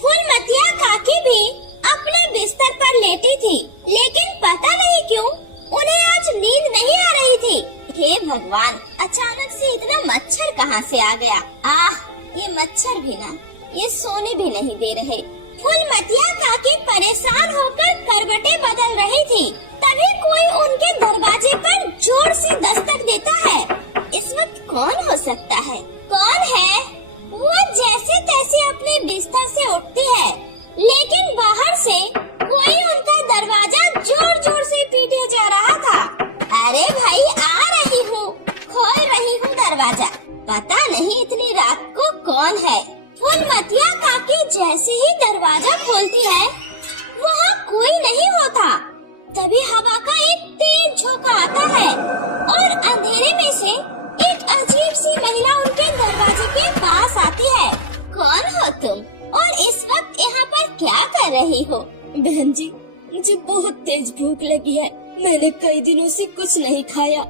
फूलमतिया काकी भी अपने बिस्तर पर लेटी थी, लेकिन पता नहीं क्यों उन्हें आज नींद नहीं आ रही थी। हे भगवान, अचानक से इतना मच्छर कहाँ से आ गया? ये मच्छर भी ना, ये सोने भी नहीं दे रहे। फूलमतिया काकी परेशान होकर करवटें बदल रही थी, तभी कोई उनके दरवाजे पर जोर से दस्तक देता है। इस वक्त कौन हो सकता है? कौन है? वो जैसे तैसे अपने बिस्तर से उठती है, लेकिन बाहर से कोई उनका दरवाजा जोर जोर से पीटे जा रहा था। अरे भाई, आ रही हूँ, खोल रही हूँ दरवाजा। पता नहीं इतनी रात को कौन है। फूलमतिया काकी जैसे ही दरवाजा खोलती है, वहाँ कोई नहीं होता। तभी हवा का एक तेज झोंका आता है और अंधेरे में से एक अजीब सी महिला उनके दरवाजे के पास आती है। कौन हो तुम और इस वक्त यहाँ पर क्या कर रही हो? बहन जी, मुझे बहुत तेज भूख लगी है। मैंने कई दिनों से कुछ नहीं खाया।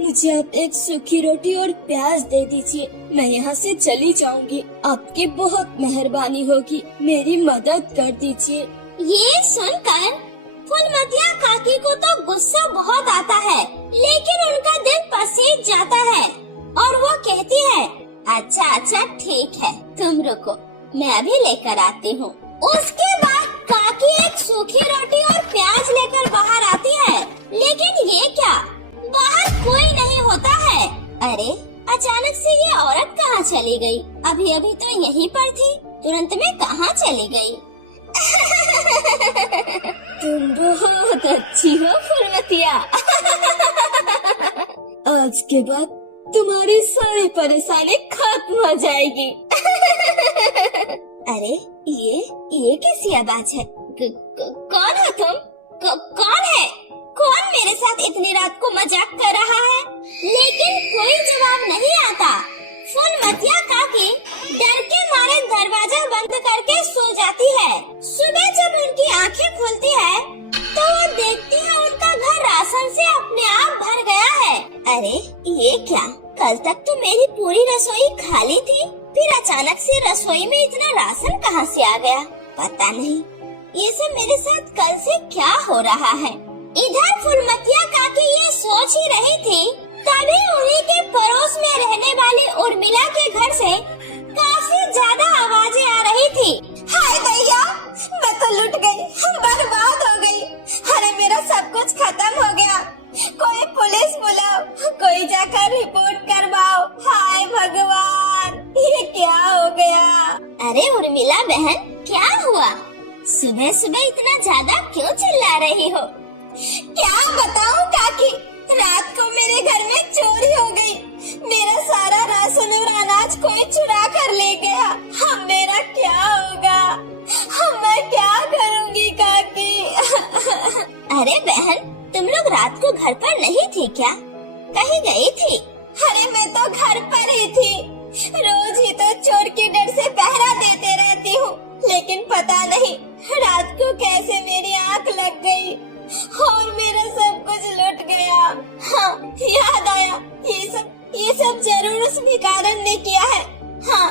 मुझे आप एक सूखी रोटी और प्याज दे दीजिए, मैं यहाँ से चली जाऊंगी। आपकी बहुत मेहरबानी होगी, मेरी मदद कर दीजिए। ये सुनकर फूलमतिया काकी को तो गुस्सा बहुत आता है, लेकिन उनका दिल पसीज जाता है और वो कहती है, अच्छा ठीक है, तुम रुको, मैं अभी लेकर आती हूँ। उसके बाद काकी एक सूखी रोटी और प्याज लेकर बाहर आती है, लेकिन ये क्या, बाहर कोई नहीं होता है। अरे, अचानक से ये औरत कहाँ चली गई? अभी अभी तो यहीं पर थी, तुरंत में कहाँ चली गई? तुम बहुत अच्छी हो फूलमतिया। आज के बाद तुम्हारी सारी परेशानी खत्म हो जाएगी। अरे, ये कैसी आवाज है? कौन हो तुम? कौन है? कौन मेरे साथ इतनी रात को मजाक कर रहा है? लेकिन कोई जवाब नहीं आता। फूलमतिया काकी डर के मारे दरवाजा बंद करके सो जाती है। सुबह जब उनकी आंखें खुलती है, तो वो देखती है उनका घर राशन से अपने आप भर गया है। अरे, ये क्या? कल तक तो मेरी पूरी रसोई खाली थी, फिर अचानक से रसोई में इतना राशन कहाँ से आ गया? पता नहीं ये सब मेरे साथ कल से क्या हो रहा है। इधर फूलमतिया काकी ये सोच ही रही थी, तभी उन्हीं के पड़ोस में रहने वाली उर्मिला के घर से काफी ज्यादा आवाजें आ रही थी। हाय भैया, मैं तो लुट गई, बर्बाद हो गई। अरे, मेरा सब कुछ खत्म हो गया। कोई पुलिस बुलाओ, कोई जाकर रिपोर्ट करवाओ। हाय भगवान, ये क्या हो गया? अरे उर्मिला बहन, क्या हुआ? सुबह सुबह इतना ज्यादा क्यों चिल्ला रही हो? क्या बताऊं काकी, रात को मेरे घर में चोरी हो गई। मेरा सारा राशन और अनाज कोई चुरा कर ले गया। हम मेरा क्या होगा? मैं क्या करूंगी काकी? अरे बहन, तुम लोग रात को घर पर नहीं थी क्या? कहीं गई थी? अरे, मैं तो घर पर ही थी। रोज ही तो चोर के डर से पहरा देते रहती हूँ, लेकिन पता नहीं रात को कैसे मेरी आँख लग गई और मेरा सब कुछ लुट गया। हाँ, याद आया, ये सब जरूर उस भिखारन ने किया है। हाँ,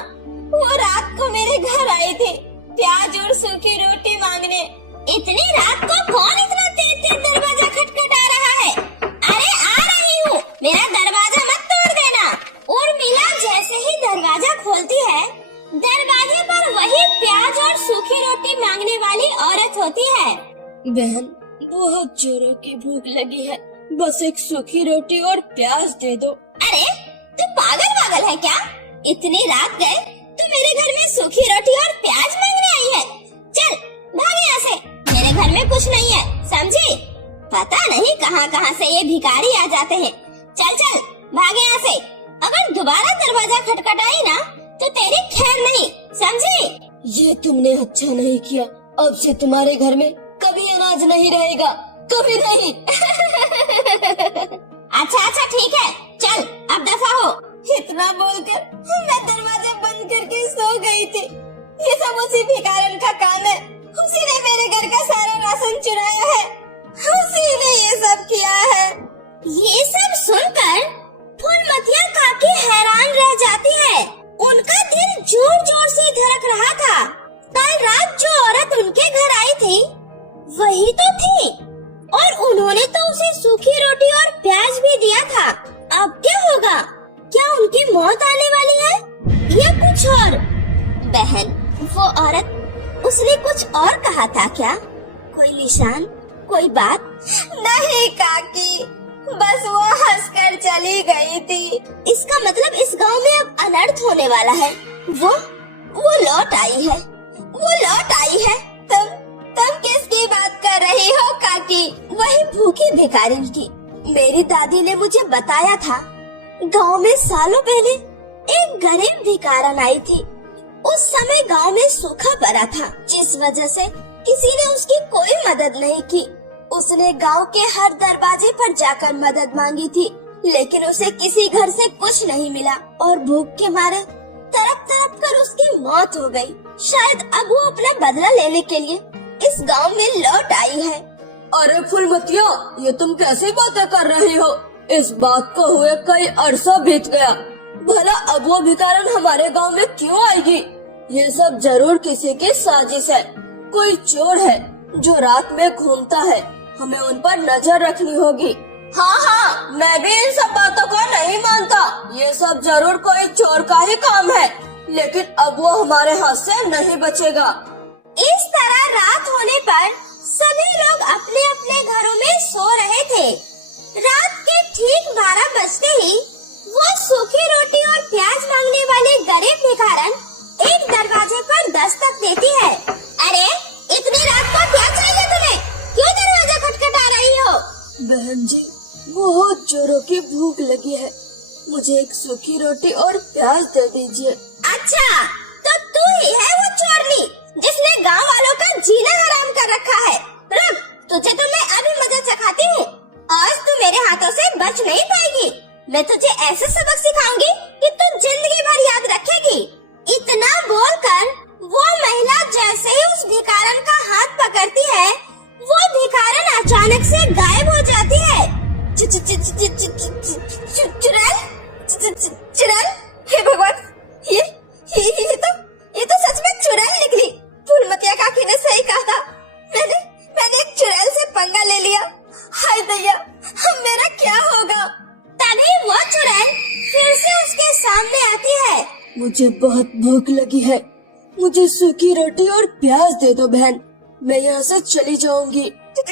वो रात को मेरे घर आई थी प्याज और सूखी रोटी मांगने। इतनी रात को कौन इतना तेज दरवाजा खटखटा रहा है? अरे, आ रही हूँ, मेरा दरवाजा मत तोड़ देना। उर्मिला जैसे ही दरवाजा खोलती है, दरवाजे पर वही प्याज और सूखी रोटी मांगने वाली औरत होती है। बहन, बहुत जोरों की भूख लगी है, बस एक सूखी रोटी और प्याज दे दो। अरे, तू पागल है क्या? इतनी रात गए तू मेरे घर में सूखी रोटी और प्याज मांगने आई है? चल भाग यहाँ से, मेरे घर में कुछ नहीं है, समझी? पता नहीं कहाँ से ये भिखारी आ जाते हैं। चल भाग यहाँ से। अगर दोबारा दरवाजा खटखटाई ना तो तेरी खैर नहीं, समझी? ये तुमने अच्छा नहीं किया। अब से तुम्हारे घर में कभी अनाज नहीं रहेगा, कभी नहीं। अच्छा ठीक है, चल अब दफा हो। इतना बोलकर मैं दरवाजा बंद करके सो गई थी। ये सब उसी भिखारन का काम है। उसी ने मेरे घर का सारा राशन चुराया है, उसी ने ये सब किया है। ये सब सुनकर फूलमतिया काकी हैरान रह जाती है। उनका दिल जोर जोर से धड़क रहा था। कल थी वही तो थी, और उन्होंने तो उसे सूखी रोटी और प्याज भी दिया था। अब क्या होगा? क्या उनकी मौत आने वाली है या कुछ और? बहन, वो औरत, उसने कुछ और कहा था क्या? कोई निशान, कोई बात? नहीं काकी, बस वो हंसकर चली गई थी। इसका मतलब इस गांव में अब अनर्थ होने वाला है। वो लौट आई है, वो लौट आई है। तुम किसकी बात कर रही हो काकी? वही भूखी भिखारिन की। मेरी दादी ने मुझे बताया था, गांव में सालों पहले एक गरीब भिखारन आई थी। उस समय गांव में सूखा पड़ा था, जिस वजह से किसी ने उसकी कोई मदद नहीं की। उसने गांव के हर दरवाजे पर जाकर मदद मांगी थी, लेकिन उसे किसी घर से कुछ नहीं मिला और भूख के मारे तड़प तड़प कर उसकी मौत हो गई। शायद अब वो अपना बदला लेने के लिए इस गांव में लौट आई है। अरे फुलमतिया, ये तुम कैसी बातें कर रही हो? इस बात को हुए कई अरसा बीत गया। भला अब वो भिखारन हमारे गांव में क्यों आएगी? ये सब जरूर किसी की साजिश है। कोई चोर है जो रात में घूमता है, हमें उन पर नजर रखनी होगी। हाँ, मैं भी इन सब बातों को नहीं मानता। ये सब जरूर कोई चोर का ही काम है, लेकिन अब वो हमारे हाथ से नहीं बचेगा। इस तरह रात होने पर सभी लोग अपने अपने घरों में सो रहे थे। रात के ठीक 12 बजते ही वो सूखी रोटी और प्याज मांगने वाले गरीब भिखारन एक दरवाजे पर दस्तक देती है। अरे, इतनी रात को क्या चाहिए तुम्हें? क्यों दरवाजा खटखटा रही हो? बहन जी, बहुत जोरों की भूख लगी है, मुझे एक सूखी रोटी और प्याज दे दीजिए। अच्छा, तो तू ही है वो चोरनी जिसने गांव वालों का जीना हराम कर रखा है। रुक, तुझे तो मैं अभी मजा चखाती हूँ। आज तू मेरे हाथों से बच नहीं पाएगी। मैं तुझे ऐसे सबक सिखाऊंगी कि तू जिंदगी भर याद रखेगी। इतना बोलकर वो महिला जैसे ही उस भिखारन का हाथ पकड़ती है, वो भिखारन अचानक से गायब हो जाती है। चुड़ैल, हे भगवान, ये तो सच में चुड़ैल निकली। फूलमतिया काकी ने सही कहा था। मैंने एक चुड़ैल से पंगा ले लिया। हाय दैया, अब मेरा क्या होगा? तभी वो चुड़ैल फिर से उसके सामने आती है। मुझे बहुत भूख लगी है, मुझे सूखी रोटी और प्याज दे दो बहन, मैं यहाँ से चली जाऊंगी। ठीक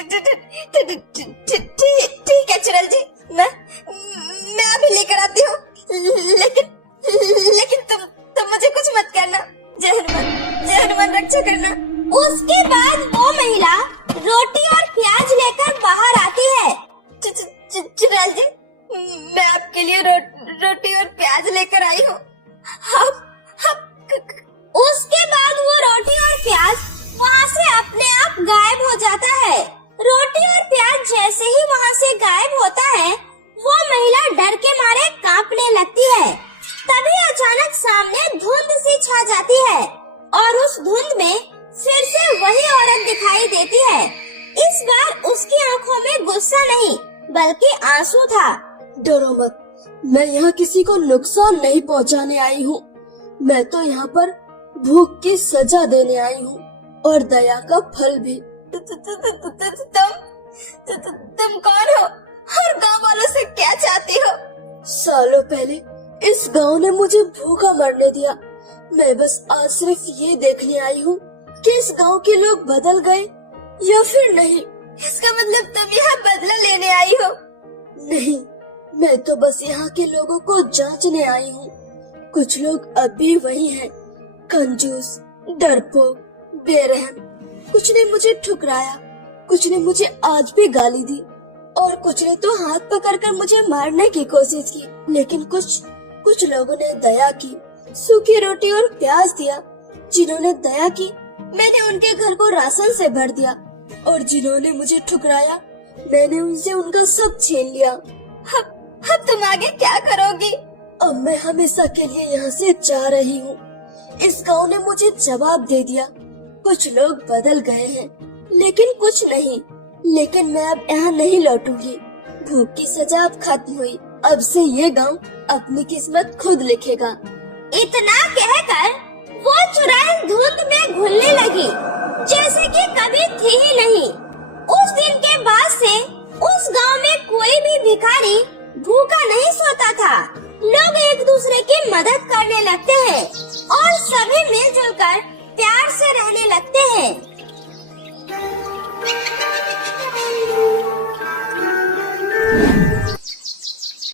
है चुड़ैल जी, मैं अभी लेकर आती हूँ। लेकिन तुम मुझे कुछ मत करना। जय हनुमान रक्षा करना। उसके बाद वो महिला रोटी और प्याज लेकर बाहर आती है। चुड़ैल जी, मैं आपके लिए रोटी और प्याज लेकर आई हूँ। उसके बाद वो रोटी और प्याज वहाँ से अपने आप गायब हो जाता है। रोटी और प्याज जैसे ही वहाँ से गायब होता है, वो महिला डर के मारे कांपने लगती है। तभी अचानक सामने धुंध सी छा जाती है और उस धुंध में फिर से वही औरत दिखाई देती है। इस बार उसकी आंखों में गुस्सा नहीं बल्कि आंसू था। डरो मत, मैं यहाँ किसी को नुकसान नहीं पहुँचाने आई हूँ। मैं तो यहाँ पर भूख की सजा देने आई हूँ और दया का फल भी। तुम कौन हो और गाँव वालों से क्या चाहती हो? सालों पहले इस गांव ने मुझे भूखा मरने दिया। मैं बस आज सिर्फ ये देखने आई हूँ कि इस गांव के लोग बदल गए या फिर नहीं। इसका मतलब तुम यहाँ बदला लेने आई हो? नहीं, मैं तो बस यहाँ के लोगों को जांचने आई हूँ। कुछ लोग अब भी वही हैं, कंजूस, डरपोक, बेरहम। कुछ ने मुझे ठुकराया, कुछ ने मुझे आज भी गाली दी और कुछ ने तो हाथ पकड़कर मुझे मारने की कोशिश की। लेकिन कुछ लोगों ने दया की, सूखी रोटी और प्याज दिया। जिन्होंने दया की, मैंने उनके घर को राशन से भर दिया और जिन्होंने मुझे ठुकराया, मैंने उनसे उनका सब छीन लिया। अब तुम आगे क्या करोगी? अब मैं हमेशा के लिए यहाँ से जा रही हूँ। इस गांव ने मुझे जवाब दे दिया। कुछ लोग बदल गए हैं, लेकिन कुछ नहीं। लेकिन मैं अब यहाँ नहीं लौटूंगी। भूख की सजा अब खत्म हुई। अब से ये गांव अपनी किस्मत खुद लिखेगा। इतना कहकर वो चुड़ैल धुंध में घुलने लगी जैसे कि कभी थी ही नहीं। उस दिन के बाद से उस गांव में कोई भी भिखारी भूखा नहीं सोता था। लोग एक दूसरे की मदद करने लगते हैं और सभी मिलजुल कर